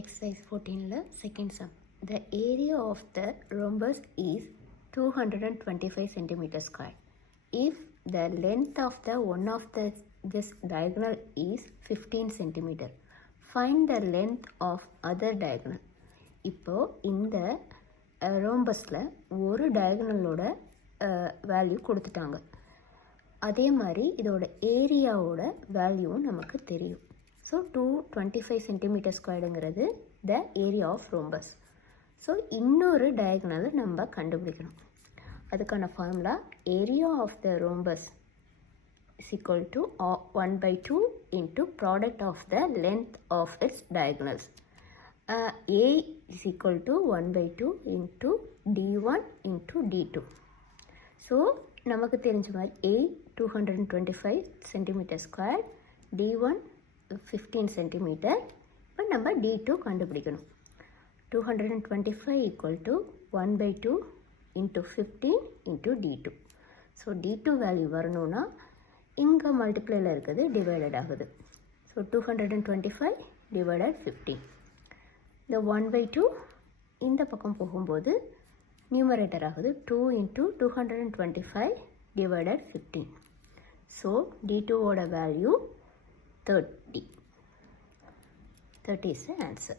Exercise 14 second sum. The area of the rhombus is 225 centimeter square. If the length of the one of this diagonal is 15 centimeter, find the length of other diagonal. இப்போ இந்த ரோம்பஸில் ஒரு டயகனலோட value கொடுத்துட்டாங்க. அதே மாதிரி இதோட ஏரியாவோட வேல்யூவும் நமக்கு தெரியும். ஸோ 225 சென்டிமீட்டர் ஸ்கொயர்டுங்கிறது the area of rhombus. So இன்னொரு டயகனலை நம்ம கண்டுபிடிக்கணும். அதுக்கான formula area of the rhombus is equal to 1/2 into product of the length of its diagonals. A is equal to 1/2 into D1 into D2. So நமக்கு தெரிஞ்ச மாதிரி A 225 centimetre square, D1 15 centimetre. இப்போ நம்ம D2 கண்டுபிடிக்கணும். 225 equal to 1/2 into 15 into D2. So D2 value வரணும்னா இங்கே மல்டிப்ளையில் இருக்குது divided ஆகுது. So 225 divided 15. இந்த 1/2 இந்த பக்கம் போகும்போது நியூமரேட்டர் ஆகுது 2 into 225 divided 15. ஸோ D2 ஓட வேல்யூ 30. 30 is the answer.